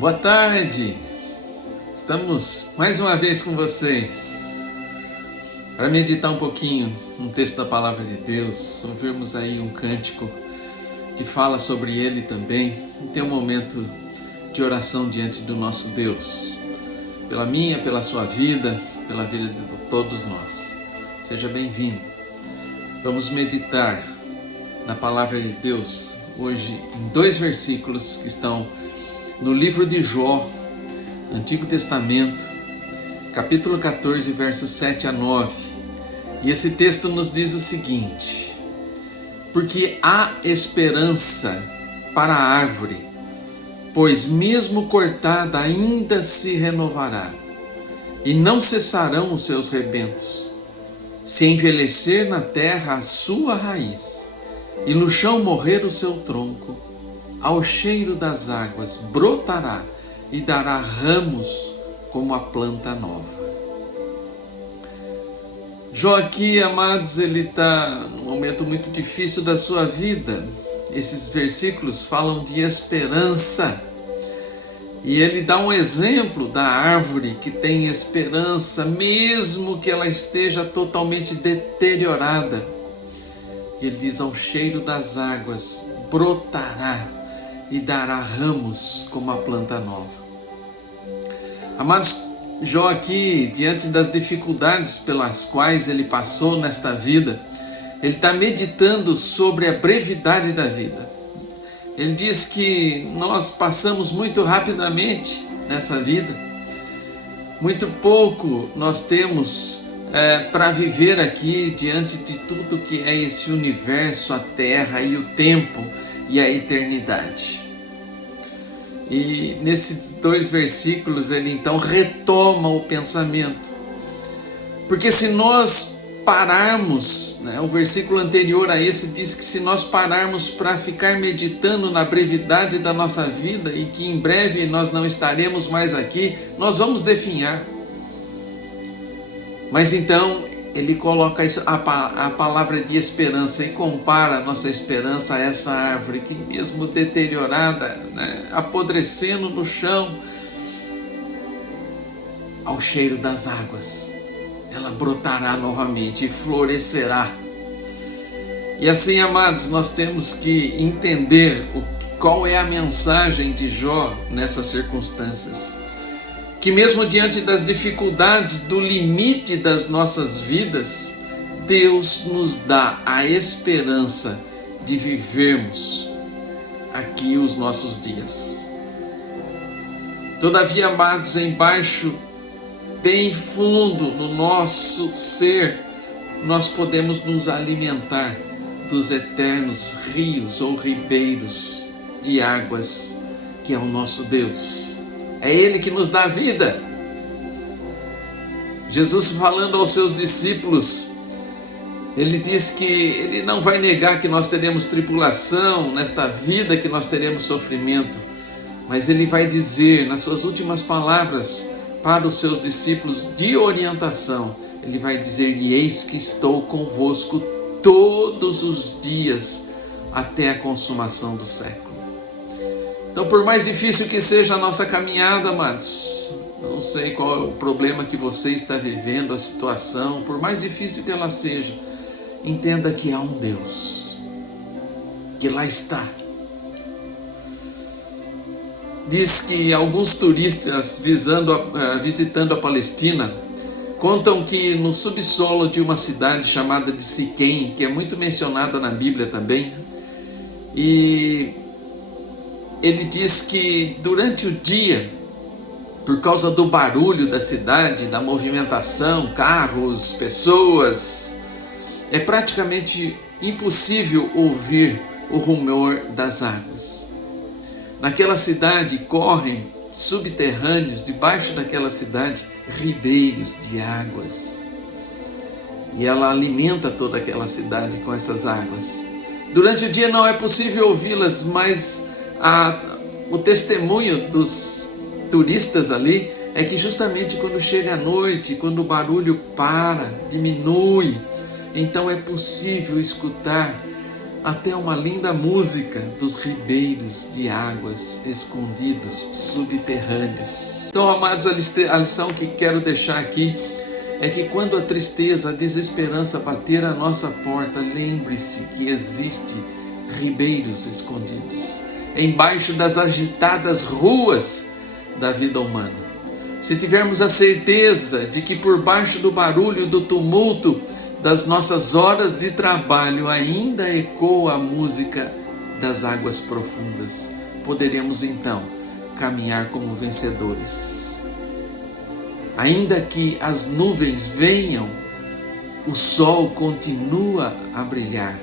Boa tarde! Estamos mais uma vez com vocês para meditar um pouquinho um texto da Palavra de Deus, ouvirmos aí um cântico que fala sobre ele também e ter um momento de oração diante do nosso Deus, pela minha, pela sua vida, pela vida de todos nós. Seja bem-vindo. Vamos meditar na Palavra de Deus hoje em 2 versículos que estão no livro de Jó, Antigo Testamento, capítulo 14, versos 7 a 9. E esse texto nos diz o seguinte: porque há esperança para a árvore, pois mesmo cortada ainda se renovará, e não cessarão os seus rebentos. Se envelhecer na terra a sua raiz, e no chão morrer o seu tronco, ao cheiro das águas brotará e dará ramos como a planta nova. Jó aqui, amados, ele está num momento muito difícil da sua vida. Esses versículos falam de esperança. E ele dá um exemplo da árvore que tem esperança, mesmo que ela esteja totalmente deteriorada. E ele diz: ao cheiro das águas brotará e dará ramos como a planta nova. Amados, Jó aqui, diante das dificuldades pelas quais ele passou nesta vida, ele está meditando sobre a brevidade da vida. Ele diz que nós passamos muito rapidamente nessa vida, muito pouco nós temos para viver aqui diante de tudo que é esse universo, a terra e o tempo e a eternidade. E nesses 2 versículos ele então retoma o pensamento. Porque se nós pararmos, o versículo anterior a esse diz que se nós pararmos para ficar meditando na brevidade da nossa vida e que em breve nós não estaremos mais aqui, nós vamos definhar. Mas então ele coloca a palavra de esperança e compara a nossa esperança a essa árvore que mesmo deteriorada, apodrecendo no chão, ao cheiro das águas, ela brotará novamente e florescerá. E assim, amados, nós temos que entender qual é a mensagem de Jó nessas circunstâncias. Que mesmo diante das dificuldades, do limite das nossas vidas, Deus nos dá a esperança de vivermos aqui os nossos dias. Todavia, amados, embaixo, bem fundo no nosso ser, nós podemos nos alimentar dos eternos rios ou ribeiros de águas, que é o nosso Deus. É Ele que nos dá vida. Jesus, falando aos seus discípulos, Ele diz que Ele não vai negar que nós teremos tribulação nesta vida, que nós teremos sofrimento, mas Ele vai dizer nas suas últimas palavras para os seus discípulos de orientação, Ele vai dizer: e eis que estou convosco todos os dias até a consumação do século. Então, por mais difícil que seja a nossa caminhada, amados, eu não sei qual é o problema que você está vivendo, a situação, por mais difícil que ela seja, entenda que há um Deus, que lá está. Diz que alguns turistas visitando a Palestina contam que no subsolo de uma cidade chamada de Siquém, que é muito mencionada na Bíblia também, e ele diz que durante o dia, por causa do barulho da cidade, da movimentação, carros, pessoas, é praticamente impossível ouvir o rumor das águas. Naquela cidade correm subterrâneos, debaixo daquela cidade, ribeiros de águas. E ela alimenta toda aquela cidade com essas águas. Durante o dia não é possível ouvi-las, mas o testemunho dos turistas ali é que justamente quando chega a noite, quando o barulho para, diminui, então é possível escutar até uma linda música dos ribeiros de águas escondidos, subterrâneos. Então, amados, a lição que quero deixar aqui é que quando a tristeza, a desesperança bater à nossa porta, lembre-se que existe ribeiros escondidos embaixo das agitadas ruas da vida humana. Se tivermos a certeza de que por baixo do barulho, do tumulto das nossas horas de trabalho ainda ecoa a música das águas profundas, poderemos então caminhar como vencedores. Ainda que as nuvens venham, o sol continua a brilhar.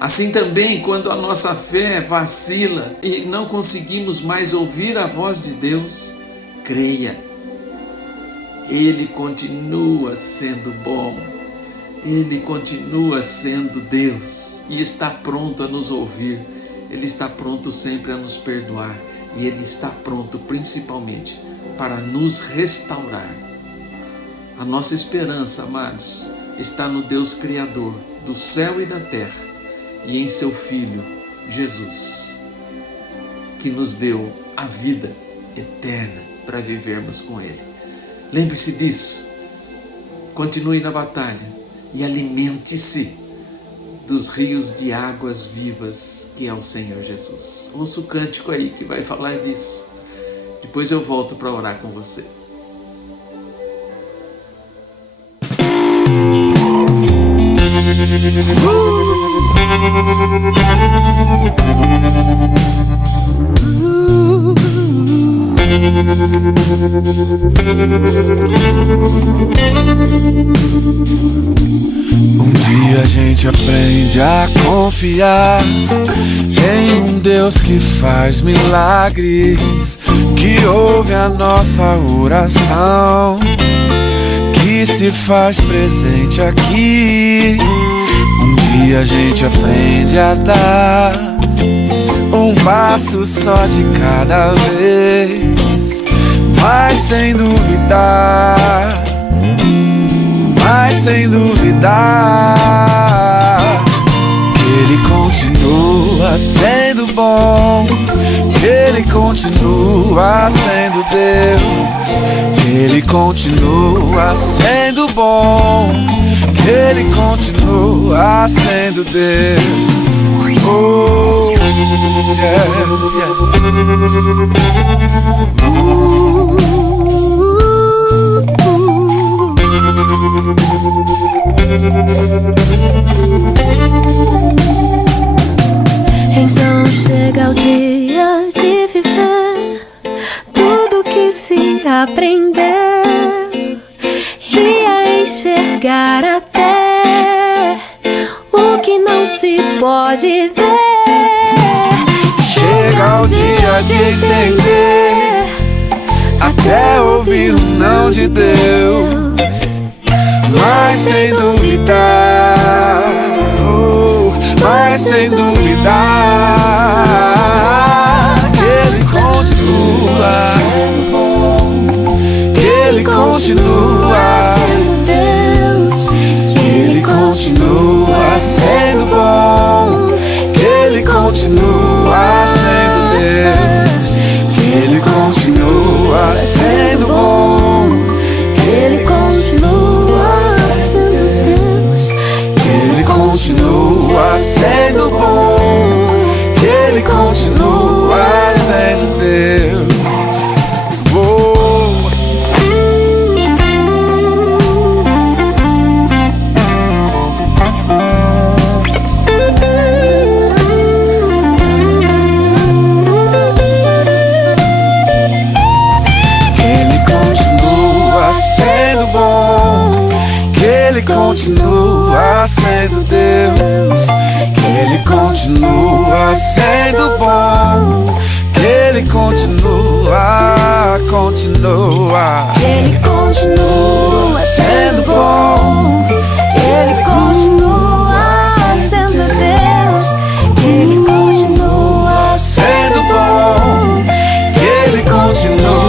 Assim também, quando a nossa fé vacila e não conseguimos mais ouvir a voz de Deus, creia, Ele continua sendo bom, Ele continua sendo Deus e está pronto a nos ouvir, Ele está pronto sempre a nos perdoar e Ele está pronto principalmente para nos restaurar. A nossa esperança, amados, está no Deus Criador do céu e da terra e em seu Filho, Jesus, que nos deu a vida eterna para vivermos com Ele. Lembre-se disso, continue na batalha e alimente-se dos rios de águas vivas que é o Senhor Jesus. Ouça o cântico aí que vai falar disso. Depois eu volto para orar com você. Um dia a gente aprende a confiar em um Deus que faz milagres, que ouve a nossa oração, que se faz presente aqui. Um dia a gente aprende a dar um passo só de cada vez, mas sem duvidar, que Ele continua sendo bom, que Ele continua sendo Deus, que Ele continua sendo bom, que Ele continua sendo Deus. Oh, yeah, yeah. Então chega o dia de viver tudo que se aprender e a enxergar até o que não se pode ver. Chega o dia de entender, até ouvir um não de Deus, mas sem duvidar, mas sem duvidar, que Ele continua sendo bom, que Ele continua sendo Deus, que Ele continua sendo bom, que Ele continua sendo Deus, que Ele continua sendo bom, que Ele continua sendo Deus, que Ele continua sendo bom, que Ele continua sendo Deus. Continua sendo Deus, que Ele continua sendo bom, que Ele continua, que Ele continua sendo bom, que Ele continua sendo Deus, que Ele continua sendo bom, que Ele continua.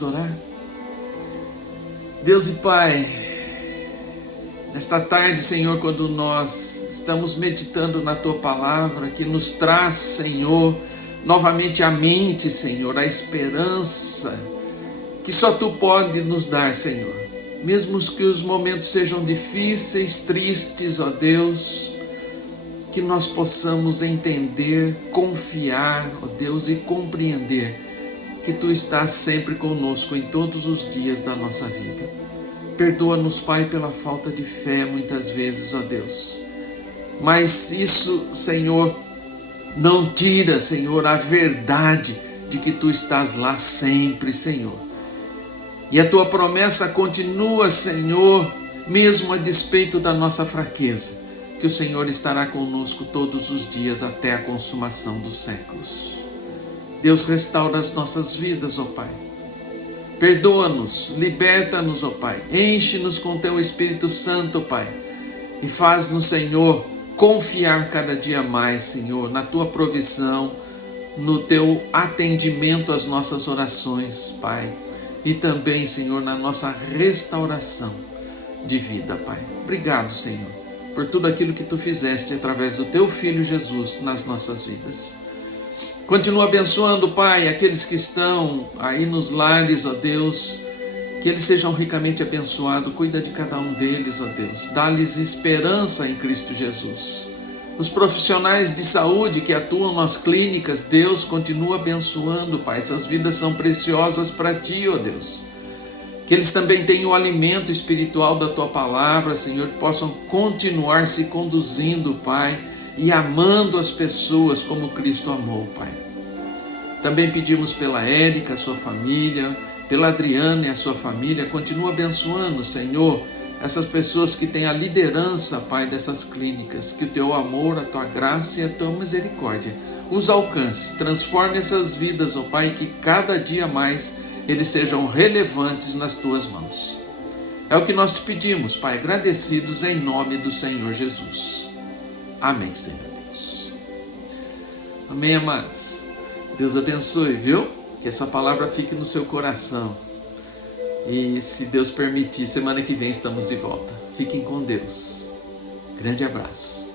Vamos orar? Deus e Pai, nesta tarde, Senhor, quando nós estamos meditando na Tua Palavra, que nos traz, Senhor, novamente à mente, Senhor, a esperança que só Tu pode nos dar, Senhor. Mesmo que os momentos sejam difíceis, tristes, ó Deus, que nós possamos entender, confiar, ó Deus, e compreender que Tu estás sempre conosco em todos os dias da nossa vida. Perdoa-nos, Pai, pela falta de fé muitas vezes, ó Deus. Mas isso, Senhor, não tira, Senhor, a verdade de que Tu estás lá sempre, Senhor. E a Tua promessa continua, Senhor, mesmo a despeito da nossa fraqueza, que o Senhor estará conosco todos os dias até a consumação dos séculos. Deus, restaura as nossas vidas, ó Pai. Perdoa-nos, liberta-nos, ó Pai. Enche-nos com Teu Espírito Santo, ó Pai. E faz-nos, Senhor, confiar cada dia mais, Senhor, na Tua provisão, no Teu atendimento às nossas orações, Pai. E também, Senhor, na nossa restauração de vida, Pai. Obrigado, Senhor, por tudo aquilo que Tu fizeste através do Teu Filho Jesus nas nossas vidas. Continua abençoando, Pai, aqueles que estão aí nos lares, ó Deus, que eles sejam ricamente abençoados. Cuida de cada um deles, ó Deus. Dá-lhes esperança em Cristo Jesus. Os profissionais de saúde que atuam nas clínicas, Deus, continua abençoando, Pai. Essas vidas são preciosas para Ti, ó Deus. Que eles também tenham o alimento espiritual da Tua palavra, Senhor, que possam continuar se conduzindo, Pai, e amando as pessoas como Cristo amou, Pai. Também pedimos pela Érica, a sua família, pela Adriana e a sua família. Continua abençoando, Senhor, essas pessoas que têm a liderança, Pai, dessas clínicas. Que o Teu amor, a Tua graça e a Tua misericórdia os alcance. Transforme essas vidas, ó Pai, que cada dia mais eles sejam relevantes nas Tuas mãos. É o que nós te pedimos, Pai, agradecidos em nome do Senhor Jesus. Amém, Senhor Deus. Amém, amados. Deus abençoe, viu? Que essa palavra fique no seu coração. E se Deus permitir, semana que vem estamos de volta. Fiquem com Deus. Grande abraço.